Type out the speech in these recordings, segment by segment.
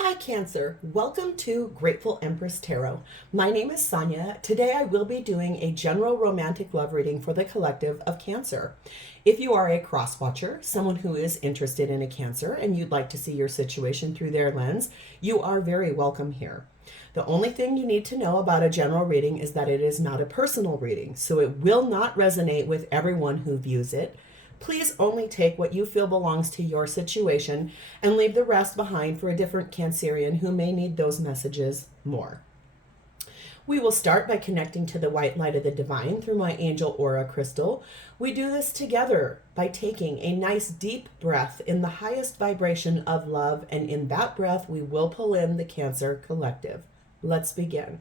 Hi Cancer, welcome to Grateful Empress Tarot. My name is Sonia. Today I will be doing a general romantic love reading for the collective of Cancer. If you are a cross watcher, someone who is interested in a Cancer and you'd like to see your situation through their lens, you are very welcome here. The only thing you need to know about a general reading is that it is not a personal reading, so it will not resonate with everyone who views it. Please only take what you feel belongs to your situation and leave the rest behind for a different Cancerian who may need those messages more. We will start by connecting to the white light of the divine through my angel aura crystal. We do this together by taking a nice deep breath in the highest vibration of love, and in that breath we will pull in the Cancer collective. Let's begin.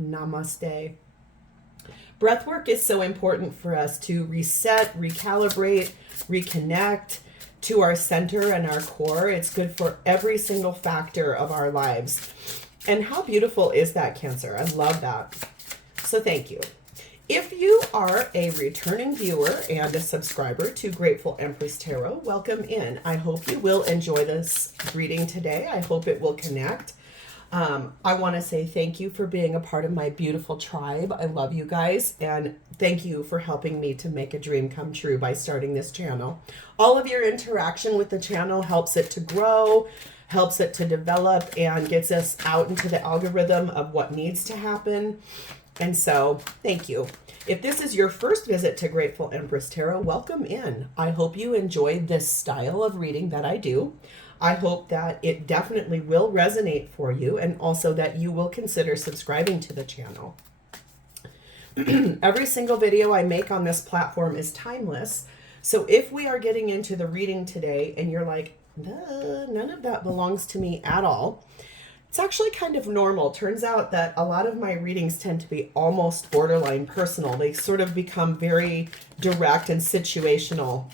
Namaste. Breath work is so important for us to reset, recalibrate, reconnect to our center and our core. It's good for every single factor of our lives. And how beautiful is that, Cancer? I love that. So thank you. If you are a returning viewer and a subscriber to Grateful Empress Tarot, welcome in. I hope you will enjoy this reading today. I hope it will connect. I want to say thank you for being a part of my beautiful tribe. I love you guys, and thank you for helping me to make a dream come true by starting this channel. All of your interaction with the channel helps it to grow, helps it to develop, and gets us out into the algorithm of what needs to happen. And so, thank you. If this is your first visit to Grateful Empress Tarot, welcome in. I hope you enjoy this style of reading that I do. I hope that it definitely will resonate for you, and also that you will consider subscribing to the channel. Every single video I make on this platform is timeless. So if we are getting into the reading today and you're like, none of that belongs to me at all, it's actually kind of normal. Turns out that a lot of my readings tend to be almost borderline personal. They sort of become very direct and situational.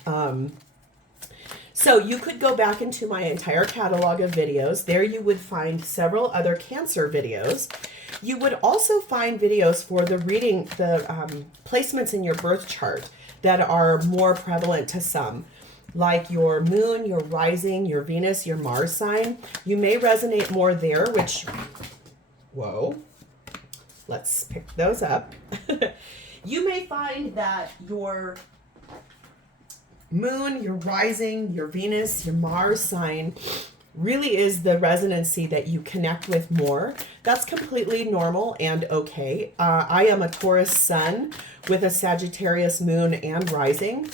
So you could go back into my entire catalog of videos. There you would find several other Cancer videos. You would also find videos for the reading, the placements in your birth chart that are more prevalent to some, like your moon, your rising, your Venus, your Mars sign. You may resonate more there, which, whoa, let's pick those up. You may find that your moon, your rising, your Venus, your Mars sign really is the resonancy that you connect with more. That's completely normal and okay. I am a Taurus sun with a Sagittarius moon and rising.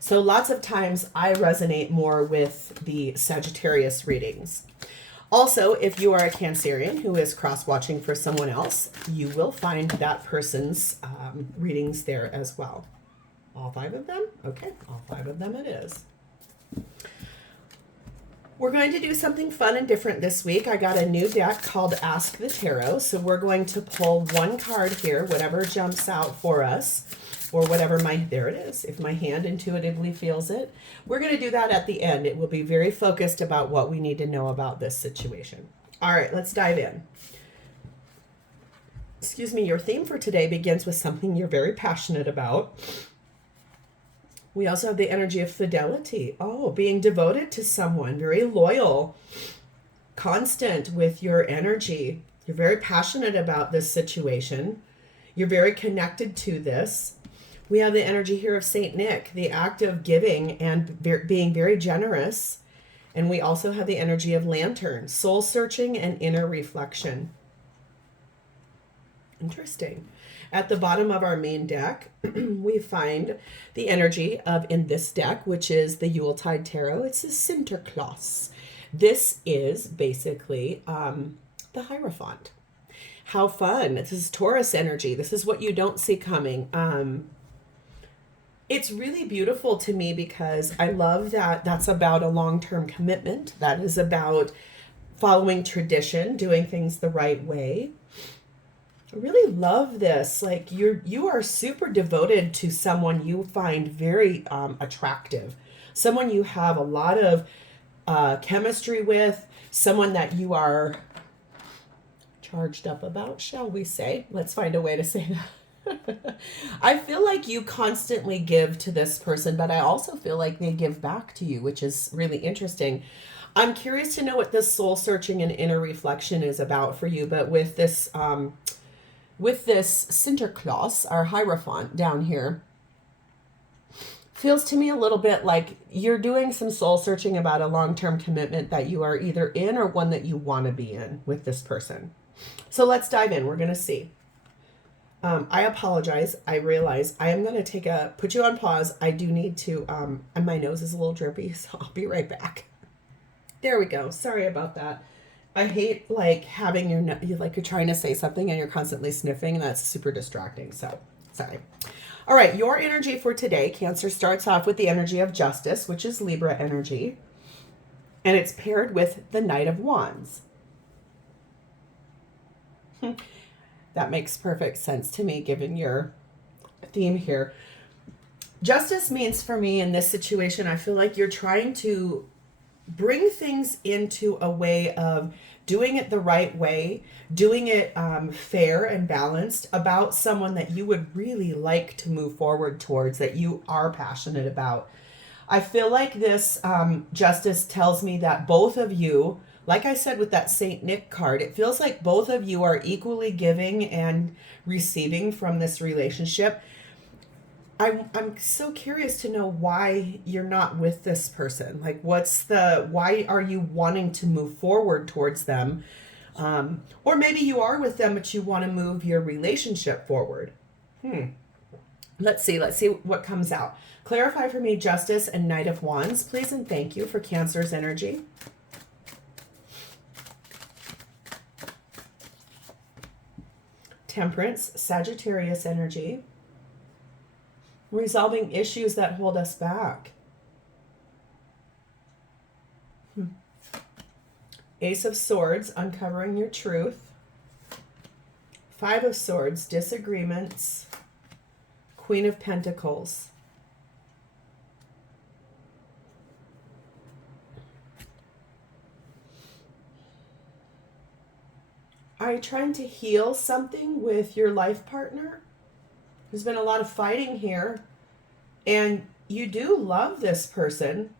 So lots of times I resonate more with the Sagittarius readings. Also, if you are a Cancerian who is cross-watching for someone else, you will find that person's readings there as well. All 5 of them? Okay, all 5 of them it is. We're going to do something fun and different this week. I got a new deck called Ask the Tarot. So we're going to pull one card here, whatever jumps out for us, or whatever there it is, if my hand intuitively feels it. We're going to do that at the end. It will be very focused about what we need to know about this situation. All right, let's dive in. Excuse me, your theme for today begins with something you're very passionate about. We also have the energy of fidelity. Oh, being devoted to someone, very loyal, constant with your energy. You're very passionate about this situation. You're very connected to this. We have the energy here of Saint Nick, the act of giving and being very generous. And we also have the energy of Lantern, soul searching and inner reflection. Interesting. At the bottom of our main deck, we find the energy of, in this deck, which is the Yuletide Tarot. It's a Sinterklaas. This is basically the Hierophant. How fun. This is Taurus energy. This is what you don't see coming. It's really beautiful to me because I love that that's about a long-term commitment. That is about following tradition, doing things the right way. I really love this. Like you are super devoted to someone you find very attractive, someone you have a lot of chemistry with, someone that you are charged up about, shall we say. Let's find a way to say that. I feel like you constantly give to this person, but I also feel like they give back to you, which is really interesting. I'm curious to know what this soul searching and inner reflection is about for you, but with this Sinterklaas, our Hierophant down here, feels to me a little bit like you're doing some soul searching about a long-term commitment that you are either in or one that you want to be in with this person. So let's dive in. We're going to see. I apologize. I realize I am going to put you on pause. I do need to, and my nose is a little drippy, so I'll be right back. There we go. Sorry about that. I hate like having you're trying to say something and you're constantly sniffing, and that's super distracting. So sorry. All right. Your energy for today, Cancer, starts off with the energy of justice, which is Libra energy. And it's paired with the Knight of Wands. That makes perfect sense to me, given your theme here. Justice means for me in this situation, I feel like you're trying to bring things into a way of doing it the right way, doing it fair and balanced about someone that you would really like to move forward towards, that you are passionate about. I feel like this justice tells me that both of you, like I said with that Saint Nick card, it feels like both of you are equally giving and receiving from this relationship. I'm so curious to know why you're not with this person. Like, why are you wanting to move forward towards them? Or maybe you are with them, but you want to move your relationship forward. Let's see what comes out. Clarify for me Justice and Knight of Wands, please, and thank you for Cancer's energy. Temperance, Sagittarius energy. Resolving issues that hold us back. Ace of Swords, uncovering your truth. Five of Swords, disagreements. Queen of Pentacles. Are you trying to heal something with your life partner? There's been a lot of fighting here, and you do love this person.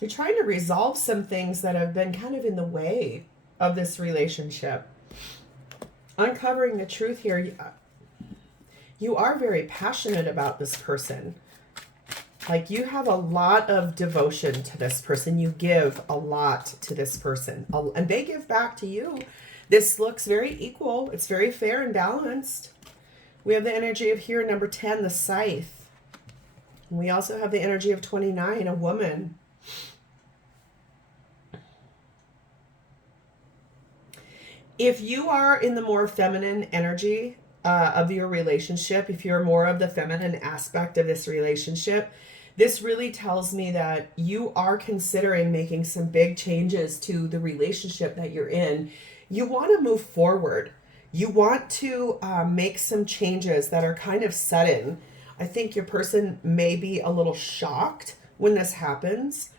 You're trying to resolve some things that have been kind of in the way of this relationship. Uncovering the truth here, you are very passionate about this person. Like, you have a lot of devotion to this person. You give a lot to this person, and they give back to you. This looks very equal. It's very fair and balanced. We have the energy of here, number 10, the Scythe. And we also have the energy of 29, a woman. If you are in the more feminine energy of your relationship, if you're more of the feminine aspect of this relationship, this really tells me that you are considering making some big changes to the relationship that you're in. You want to move forward. You want to make some changes that are kind of sudden. I think your person may be a little shocked when this happens.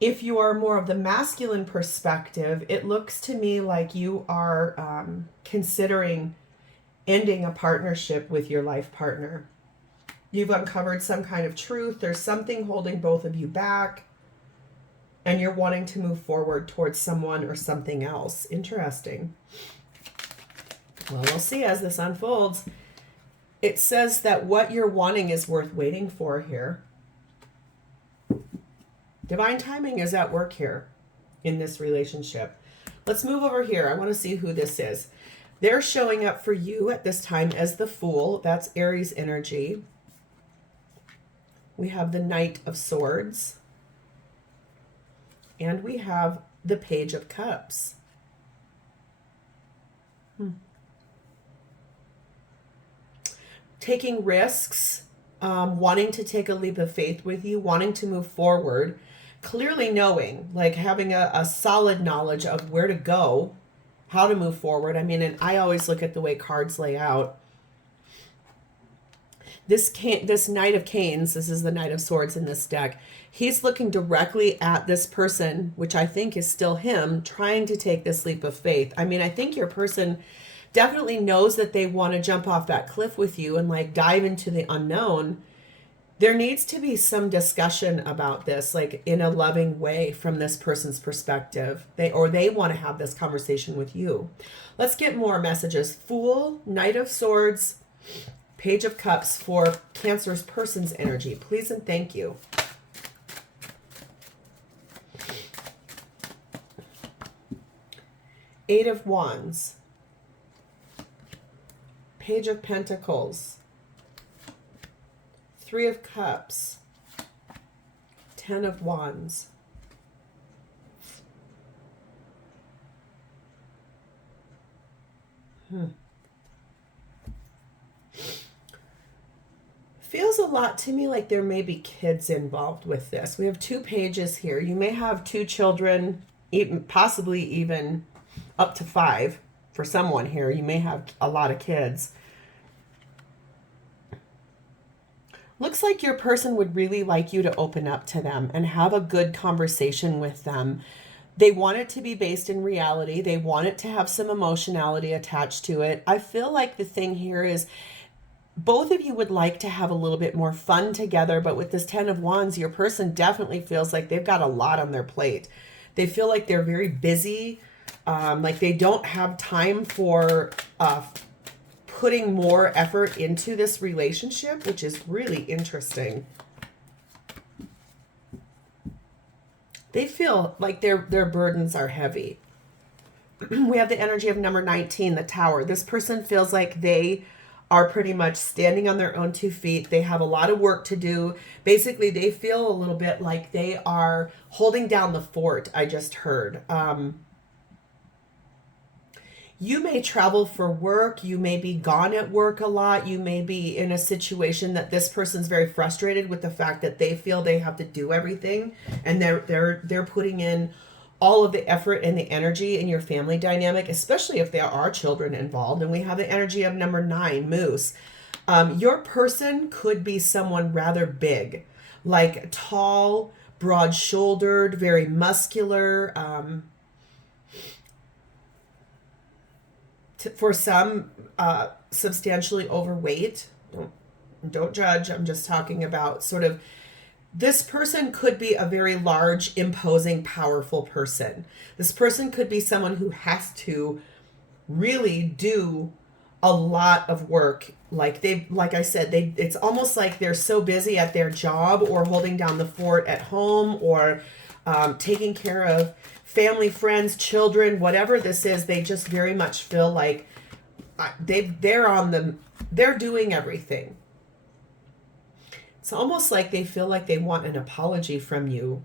If you are more of the masculine perspective, it looks to me like you are considering ending a partnership with your life partner. You've uncovered some kind of truth. There's something holding both of you back, and you're wanting to move forward towards someone or something else. Interesting. Well, we'll see as this unfolds. It says that what you're wanting is worth waiting for here. Divine timing is at work here in this relationship. Let's move over here. I want to see who this is. They're showing up for you at this time as the Fool. That's Aries energy. We have the Knight of Swords. And we have the Page of Cups. Taking risks, wanting to take a leap of faith with you, wanting to move forward, clearly knowing, like having a solid knowledge of where to go, how to move forward. I mean, and I always look at the way cards lay out. This Knight of Canes, this is the Knight of Swords in this deck. He's looking directly at this person, which I think is still him, trying to take this leap of faith. I mean, I think your person definitely knows that they want to jump off that cliff with you and like dive into the unknown, there needs to be some discussion about this, like in a loving way from this person's perspective. They want to have this conversation with you. Let's get more messages. Fool, Knight of Swords, Page of Cups for Cancer's person's energy. Please and thank you. Eight of Wands, Page of Pentacles, Three of Cups, Ten of Wands. Feels a lot to me like there may be kids involved with this. We have 2 pages here. You may have 2 children, even possibly even up to 5 for someone here. You may have a lot of kids. Looks like your person would really like you to open up to them and have a good conversation with them. They want it to be based in reality. They want it to have some emotionality attached to it. I feel like the thing here is both of you would like to have a little bit more fun together, but with this 10 of Wands, your person definitely feels like they've got a lot on their plate. They feel like they're very busy, like they don't have time for putting more effort into this relationship, which is really interesting. They feel like their burdens are heavy. We have the energy of number 19, the Tower. This person feels like they are pretty much standing on their own 2 feet. They have a lot of work to do. Basically, they feel a little bit like they are holding down the fort, I just heard. You may travel for work. You may be gone at work a lot. You may be in a situation that this person's very frustrated with the fact that they feel they have to do everything, and they're putting in all of the effort and the energy in your family dynamic, especially if there are children involved. And we have the energy of number 9, Moose. Your person could be someone rather big, like tall, broad-shouldered, very muscular, for some, substantially overweight. Don't judge. I'm just talking about sort of, this person could be a very large, imposing, powerful person. This person could be someone who has to really do a lot of work. Like I said, it's almost like they're so busy at their job or holding down the fort at home or taking care of family, friends, children, whatever this is. They just very much feel like they're doing everything. It's almost like they feel like they want an apology from you,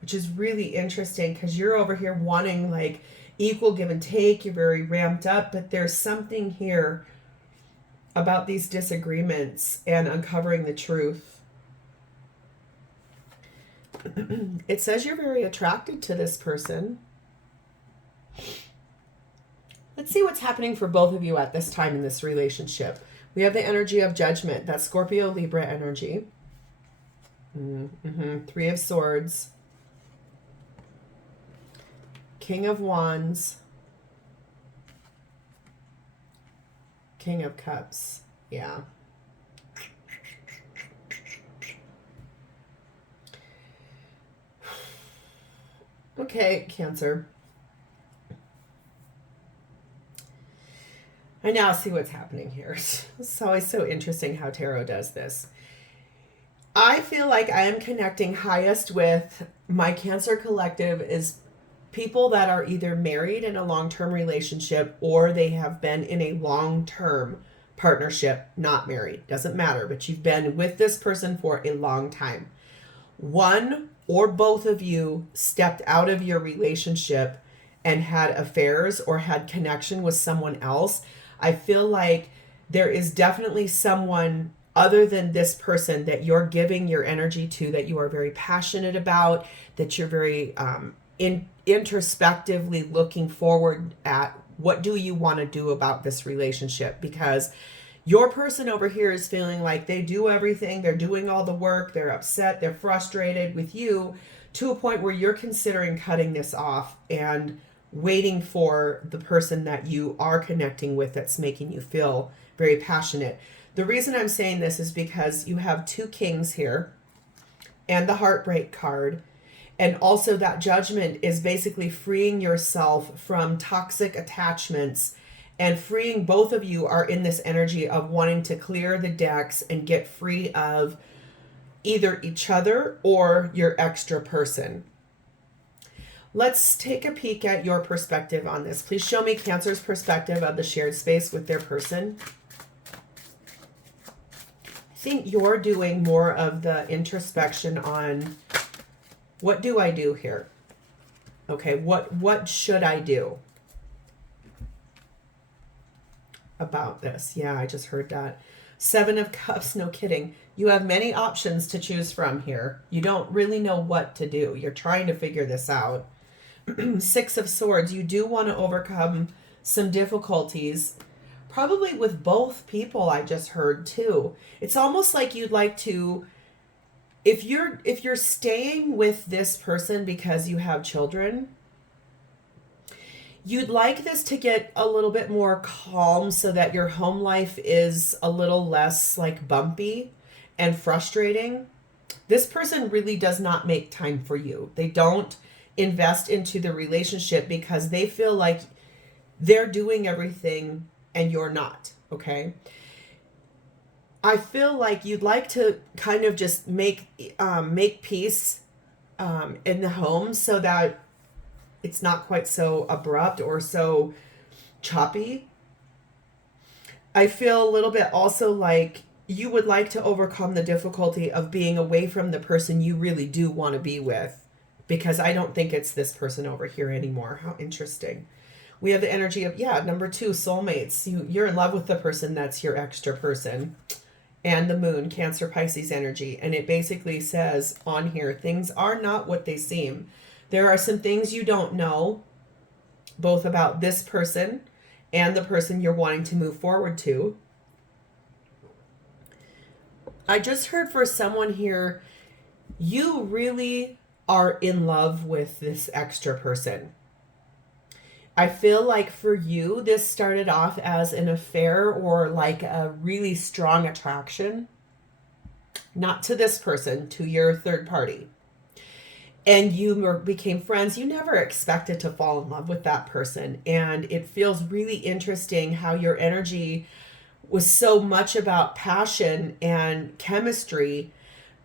which is really interesting because you're over here wanting like equal give and take. You're very ramped up, but there's something here about these disagreements and uncovering the truth. It says you're very attracted to this person. Let's see what's happening for both of you at this time in this relationship. We have the energy of Judgment, that Scorpio Libra energy. 3 of Swords. King of Wands. King of Cups. Yeah. Okay, Cancer. I now see what's happening here. It's always so interesting how tarot does this. I feel like I am connecting highest with my Cancer collective is people that are either married in a long-term relationship or they have been in a long-term partnership, not married. Doesn't matter, but you've been with this person for a long time. One or both of you stepped out of your relationship and had affairs or had connection with someone else. I feel like there is definitely someone other than this person that you're giving your energy to, that you are very passionate about, that you're very introspectively looking forward at what do you want to do about this relationship, because your person over here is feeling like they do everything, they're doing all the work, they're upset, they're frustrated with you to a point where you're considering cutting this off and waiting for the person that you are connecting with that's making you feel very passionate. The reason I'm saying this is because you have 2 kings here and the heartbreak card. And also that judgment is basically freeing yourself from toxic attachments, and freeing, both of you are in this energy of wanting to clear the decks and get free of either each other or your extra person. Let's take a peek at your perspective on this. Please show me Cancer's perspective of the shared space with their person. I think you're doing more of the introspection on, what do I do here? Okay, what should I do about this? Yeah, I just heard that. 7 of Cups, no kidding. You have many options to choose from here. You don't really know what to do. You're trying to figure this out. 6 of Swords, you do want to overcome some difficulties, probably with both people, I just heard too. It's almost like you'd like to, if you're staying with this person because you have children, you'd like this to get a little bit more calm so that your home life is a little less like bumpy and frustrating. This person really does not make time for you. They don't invest into the relationship because they feel like they're doing everything and you're not, okay? I feel like you'd like to kind of just make peace in the home so that it's not quite so abrupt or so choppy. I feel a little bit also like you would like to overcome the difficulty of being away from the person you really do want to be with, because I don't think it's this person over here anymore. How interesting. We have the energy of, number 2, soulmates. You're in love with the person that's your extra person. And the moon, Cancer, Pisces energy. And it basically says on here, things are not what they seem. There are some things you don't know, both about this person and the person you're wanting to move forward to. I just heard for someone here, you really are in love with this extra person. I feel like for you, this started off as an affair or like a really strong attraction. Not to this person, to your third party. And you became friends. You never expected to fall in love with that person. And it feels really interesting how your energy was so much about passion and chemistry,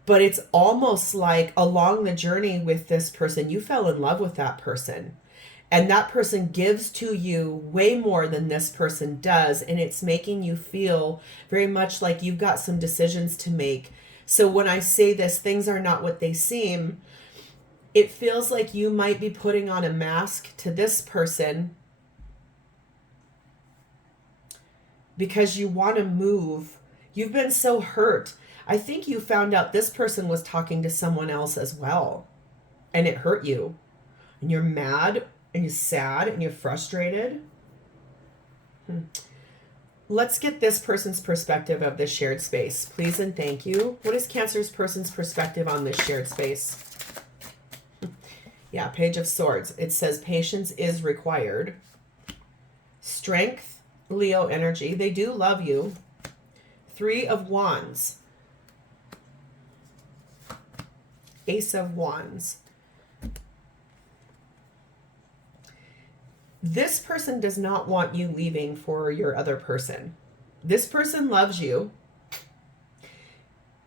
but it's almost like along the journey with this person, you fell in love with that person. And that person gives to you way more than this person does. And it's making you feel very much like you've got some decisions to make. So when I say this, things are not what they seem, it feels like you might be putting on a mask to this person because you want to move. You've been so hurt. I think you found out this person was talking to someone else as well. And it hurt you. And you're mad. And you're sad and you're frustrated. Let's get this person's perspective of this shared space, please and thank you. What is Cancer's person's perspective on this shared space? Yeah, Page of Swords. It says patience is required. Strength, Leo energy. They do love you. 3 of Wands. Ace of Wands. This person does not want you leaving for your other person. This person loves you.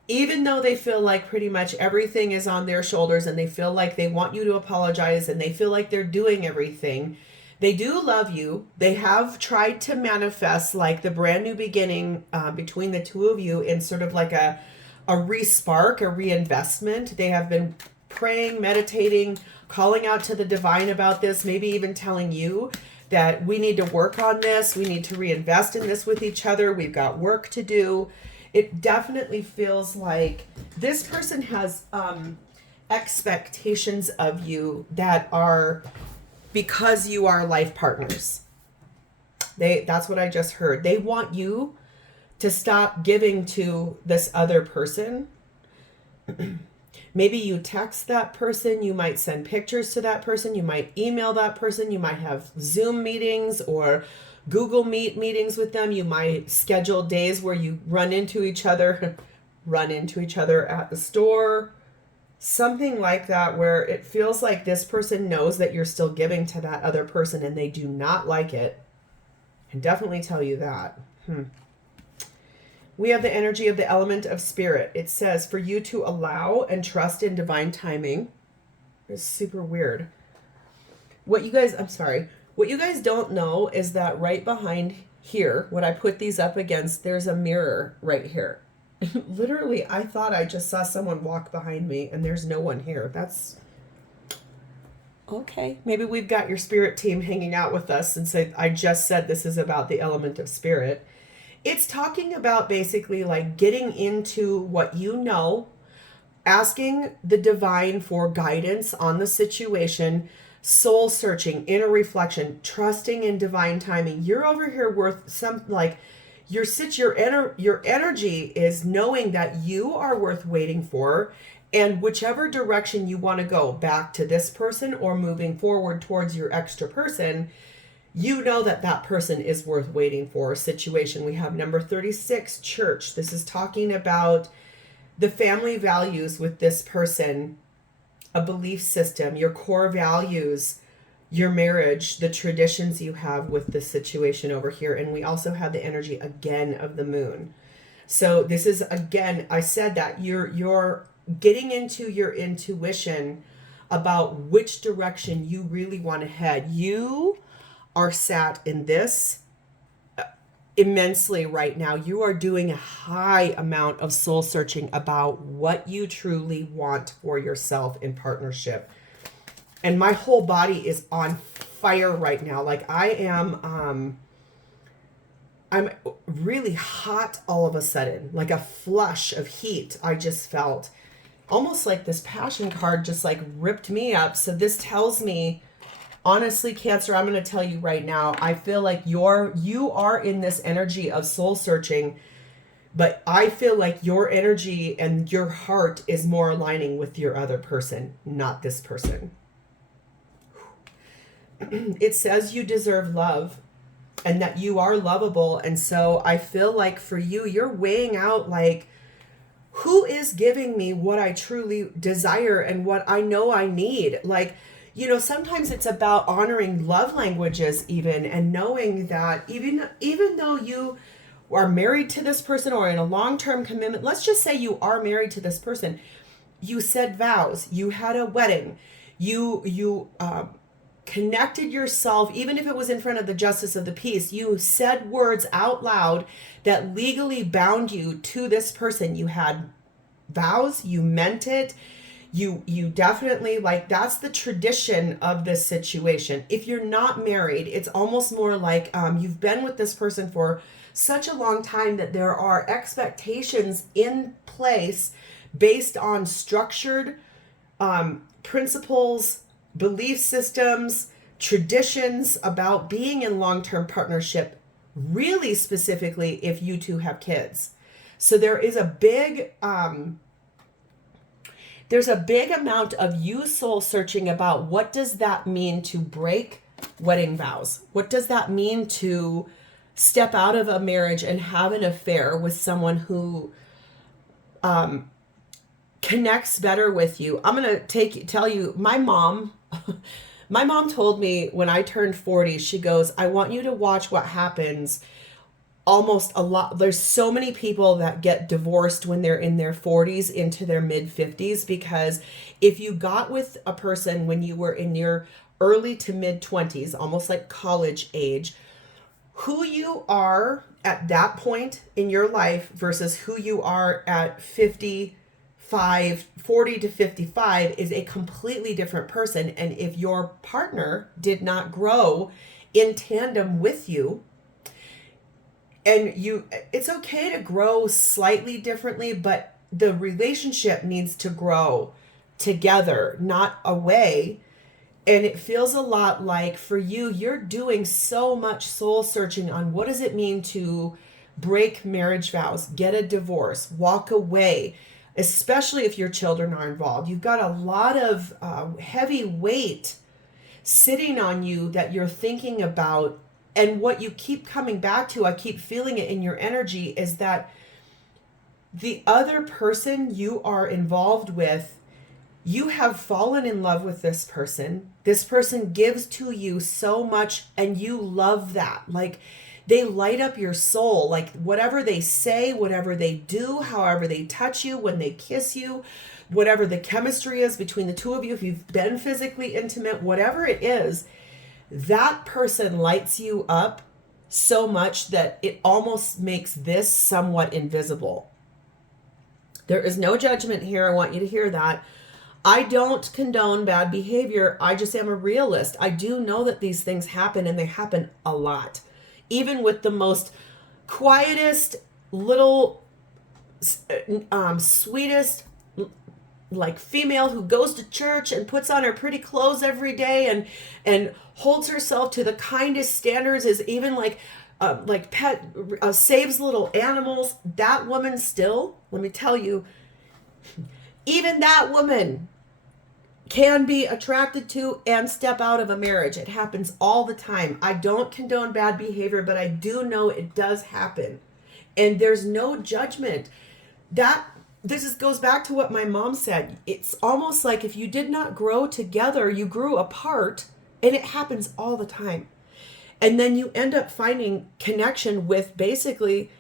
Even though they feel like pretty much everything is on their shoulders and they feel like they want you to apologize and they feel like they're doing everything, they do love you. They have tried to manifest like the brand new beginning between the two of you in sort of like a re-spark, a reinvestment. They have been praying, meditating, calling out to the divine about this, maybe even telling you that we need to work on this. We need to reinvest in this with each other. We've got work to do. It definitely feels like this person has expectations of you that are because you are life partners. That's what I just heard. They want you to stop giving to this other person. Maybe you text that person, you might send pictures to that person, you might email that person, you might have Zoom meetings or Google Meet meetings with them. You might schedule days where you run into each other at the store, something like that, where it feels like this person knows that you're still giving to that other person and they do not like it. I can definitely tell you that. We have the energy of the element of spirit. It says for you to allow and trust in divine timing. It's super weird. What you guys don't know is that right behind here, when I put these up against, there's a mirror right here. Literally, I thought I just saw someone walk behind me and there's no one here. That's okay. Maybe we've got your spirit team hanging out with us and say, I just said this is about the element of spirit. It's talking about basically like getting into what you know, asking the divine for guidance on the situation, soul searching, inner reflection, trusting in divine timing. You're over here worth some, like your energy is knowing that you are worth waiting for, and whichever direction you want to go, back to this person or moving forward towards your extra person, you know that that person is worth waiting for. Situation. We have number 36, church. This is talking about the family values with this person, a belief system, your core values, your marriage, the traditions you have with this situation over here. And we also have the energy again of the moon. So this is, again, I said that you're getting into your intuition about which direction you really want to head. You are sat in this immensely right now. You are doing a high amount of soul searching about what you truly want for yourself in partnership. And my whole body is on fire right now. Like I'm really hot all of a sudden, like a flush of heat. I just felt almost like this passion card just like ripped me up. So this tells me, honestly, Cancer, I'm going to tell you right now, I feel like you are in this energy of soul searching, but I feel like your energy and your heart is more aligning with your other person, not this person. It says you deserve love and that you are lovable. And so I feel like for you, you're weighing out like, who is giving me what I truly desire and what I know I need? Like, you know, sometimes it's about honoring love languages even, and knowing that even though you are married to this person or in a long-term commitment, let's just say you are married to this person, you said vows, you had a wedding, you connected yourself, even if it was in front of the justice of the peace, you said words out loud that legally bound you to this person. You had vows, you meant it. You definitely, like, that's the tradition of this situation. If you're not married, it's almost more like you've been with this person for such a long time that there are expectations in place based on structured principles, belief systems, traditions about being in long-term partnership, really specifically if you two have kids. So there is a big there's a big amount of you soul searching about what does that mean to break wedding vows? What does that mean to step out of a marriage and have an affair with someone who connects better with you? I'm going to tell you, my mom told me when I turned 40, she goes, I want you to watch what happens. Almost a lot. There's so many people that get divorced when they're in their 40s into their mid 50s, because if you got with a person when you were in your early to mid 20s, almost like college age, who you are at that point in your life versus who you are at 40 to 55 is a completely different person. And if your partner did not grow in tandem with you, and it's okay to grow slightly differently, but the relationship needs to grow together, not away. And it feels a lot like for you, you're doing so much soul searching on what does it mean to break marriage vows, get a divorce, walk away, especially if your children are involved. You've got a lot of heavy weight sitting on you that you're thinking about. And what you keep coming back to, I keep feeling it in your energy, is that the other person you are involved with, you have fallen in love with this person. This person gives to you so much and you love that. Like, they light up your soul. Like, whatever they say, whatever they do, however they touch you, when they kiss you, whatever the chemistry is between the two of you, if you've been physically intimate, whatever it is, that person lights you up so much that it almost makes this somewhat invisible. There is no judgment here. I want you to hear that. I don't condone bad behavior. I just am a realist. I do know that these things happen, and they happen a lot. Even with the most quietest, little, sweetest, like, female who goes to church and puts on her pretty clothes every day and holds herself to the kindest standards, is even like pet saves little animals. That woman still, let me tell you, even that woman can be attracted to and step out of a marriage. It happens all the time. I don't condone bad behavior, but I do know it does happen. And there's no judgment. Goes back to what my mom said. It's almost like if you did not grow together, you grew apart, and it happens all the time. And then you end up finding connection with, basically,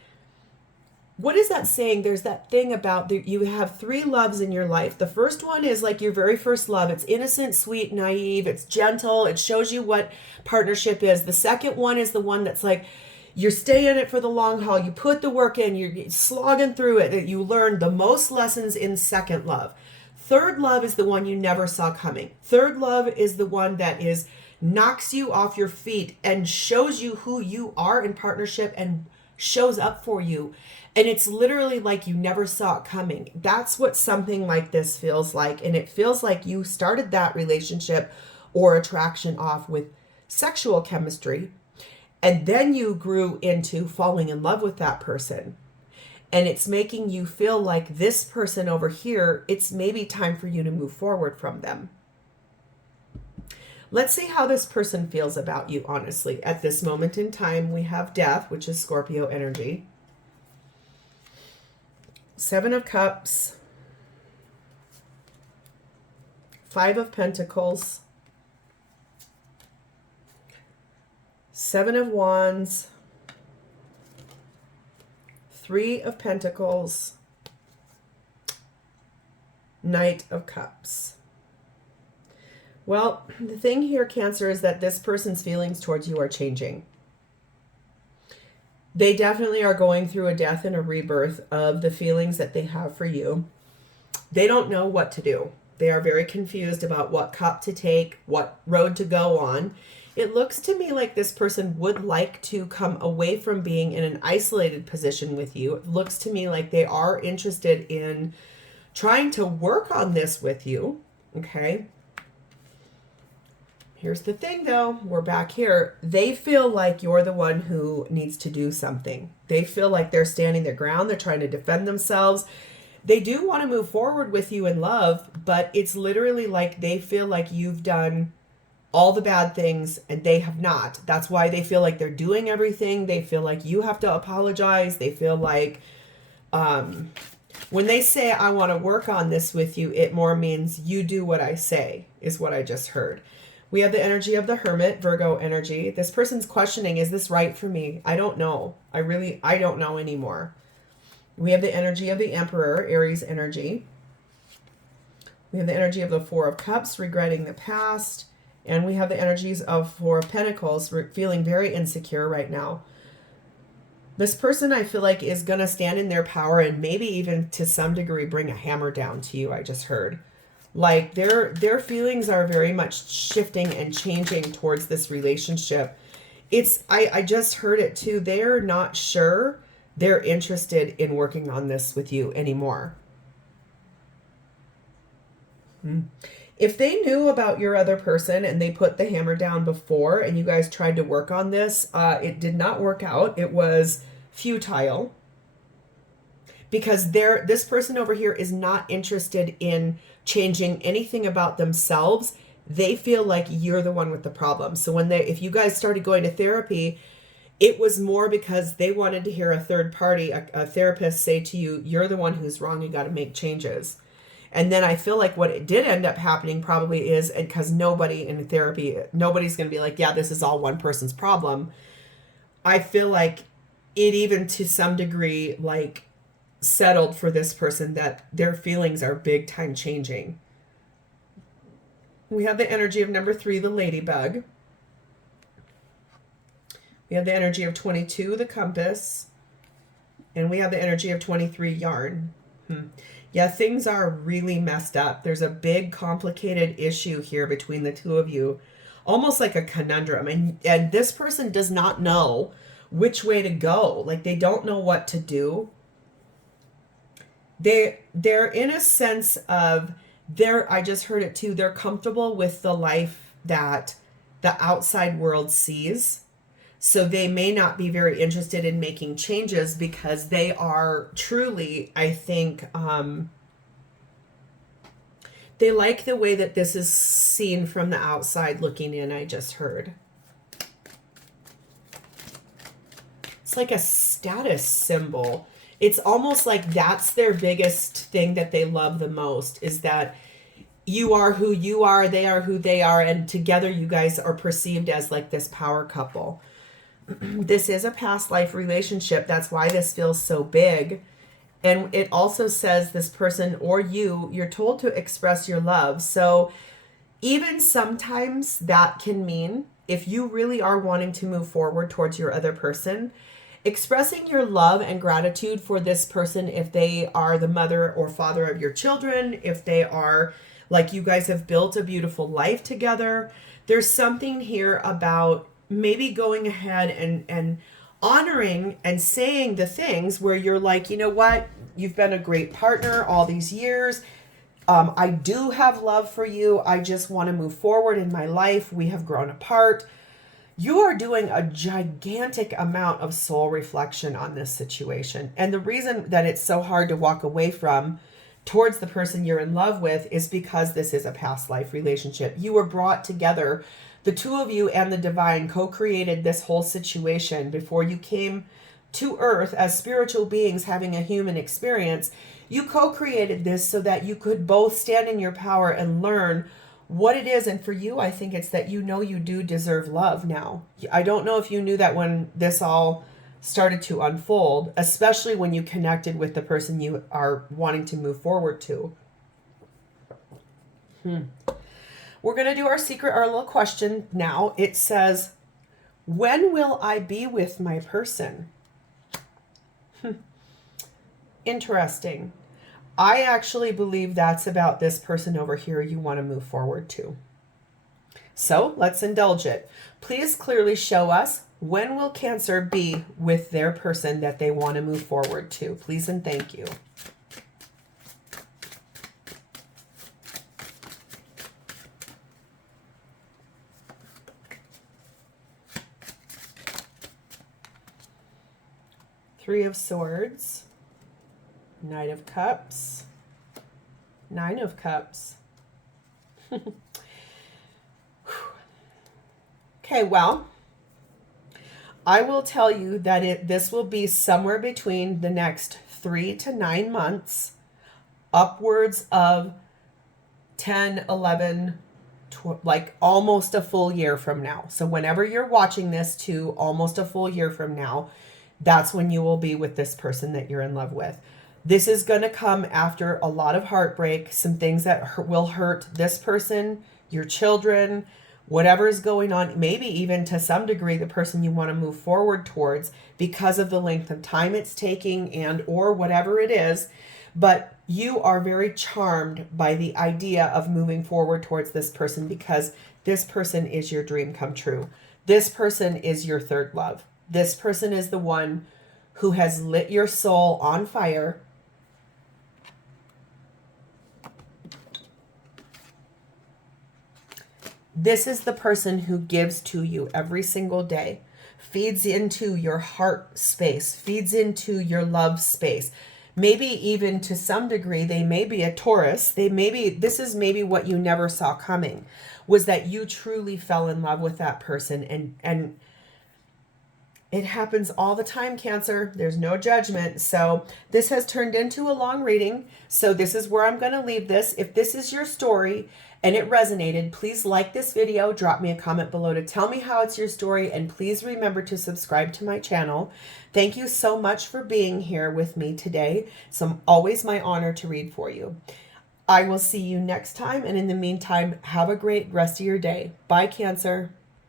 what is that saying? There's that thing about you have 3 loves in your life. The first one is like your very first love. It's innocent, sweet, naive. It's gentle. It shows you what partnership is. The second one is the one that's like, you're staying in it for the long haul. You put the work in. You're slogging through it. You learn the most lessons in second love. Third love is the one you never saw coming. Third love is the one that knocks you off your feet and shows you who you are in partnership and shows up for you. And it's literally like you never saw it coming. That's what something like this feels like. And it feels like you started that relationship or attraction off with sexual chemistry. And then you grew into falling in love with that person. And it's making you feel like this person over here, it's maybe time for you to move forward from them. Let's see how this person feels about you, honestly. At this moment in time, we have Death, which is Scorpio energy. 7 of Cups. 5 of Pentacles. 7 of Wands, 3 of Pentacles, Knight of Cups. Well, the thing here, Cancer, is that this person's feelings towards you are changing. They definitely are going through a death and a rebirth of the feelings that they have for you. They don't know what to do. They are very confused about what cup to take, what road to go on. It looks to me like this person would like to come away from being in an isolated position with you. It looks to me like they are interested in trying to work on this with you. Okay. Here's the thing, though. We're back here. They feel like you're the one who needs to do something. They feel like they're standing their ground. They're trying to defend themselves. They do want to move forward with you in love, but it's literally like they feel like you've done all the bad things and they have not. That's why they feel like they're doing everything. They feel like you have to apologize. They feel like when they say, I want to work on this with you, it more means you do what I say, is what I just heard. We have the energy of the Hermit, Virgo energy. This person's questioning, is this right for me? I don't know. I don't know anymore. We have the energy of the Emperor, Aries energy. We have the energy of the 4 of Cups, regretting the past. And we have the energies of 4 of Pentacles, feeling very insecure right now. This person, I feel like, is going to stand in their power and maybe even to some degree bring a hammer down to you, I just heard. Like their feelings are very much shifting and changing towards this relationship. I just heard it too. They're not sure they're interested in working on this with you anymore. If they knew about your other person and they put the hammer down before and you guys tried to work on this, it did not work out. It was futile. because this person over here is not interested in changing anything about themselves. They feel like you're the one with the problem. So if you guys started going to therapy, it was more because they wanted to hear a third party, a therapist say to you, you're the one who's wrong, you got to make changes. And then I feel like what it did end up happening probably is, because nobody in therapy, nobody's going to be like, yeah, this is all one person's problem. I feel like it even to some degree, like, settled for this person that their feelings are big time changing. We have the energy of number 3, the ladybug. We have the energy of 22, the compass. And we have the energy of 23, yarn. Yeah, things are really messed up. There's a big complicated issue here between the two of you. Almost like a conundrum. And this person does not know which way to go. Like, they don't know what to do. They're in a sense of, I just heard it too, they're comfortable with the life that the outside world sees. So they may not be very interested in making changes because they are truly, I think, they like the way that this is seen from the outside looking in, I just heard. It's like a status symbol. It's almost like that's their biggest thing that they love the most, is that you are who you are, they are who they are, and together you guys are perceived as like this power couple. This is a past life relationship. That's why this feels so big. And it also says this person or you're told to express your love. So even sometimes that can mean, if you really are wanting to move forward towards your other person, expressing your love and gratitude for this person, if they are the mother or father of your children, if they are, like, you guys have built a beautiful life together. There's something here about maybe going ahead and honoring and saying the things where you're like, you know what, you've been a great partner all these years. I do have love for you. I just want to move forward in my life. We have grown apart. You are doing a gigantic amount of soul reflection on this situation. And the reason that it's so hard to walk away from towards the person you're in love with is because this is a past life relationship. You were brought together. The two of you and the divine co-created this whole situation before you came to earth as spiritual beings having a human experience. You co-created this so that you could both stand in your power and learn what it is. And for you, I think it's that you know you do deserve love now. I don't know if you knew that when this all started to unfold, especially when you connected with the person you are wanting to move forward to. We're going to do our little question now. It says, when will I be with my person? Interesting. I actually believe that's about this person over here you want to move forward to. So let's indulge it. Please clearly show us, when will Cancer be with their person that they want to move forward to? Please and thank you. Three of Swords, Knight of Cups, Nine of Cups. Okay, well, I will tell you that this will be somewhere between the next 3 to 9 months, upwards of 10, 11, like almost a full year from now. So whenever you're watching this to almost a full year from now, that's when you will be with this person that you're in love with. This is going to come after a lot of heartbreak, some things that will hurt this person, your children, whatever is going on, maybe even to some degree the person you want to move forward towards because of the length of time it's taking and or whatever it is. But you are very charmed by the idea of moving forward towards this person because this person is your dream come true. This person is your third love. This person is the one who has lit your soul on fire. This is the person who gives to you every single day, feeds into your heart space, feeds into your love space, Maybe even to some degree, they may be a Taurus. This is maybe what you never saw coming, was that you truly fell in love with that person. And it happens all the time, Cancer. There's no judgment. So this has turned into a long reading. So this is where I'm going to leave this. If this is your story and it resonated, please like this video. Drop me a comment below to tell me how it's your story. And please remember to subscribe to my channel. Thank you so much for being here with me today. It's always my honor to read for you. I will see you next time. And in the meantime, have a great rest of your day. Bye, Cancer.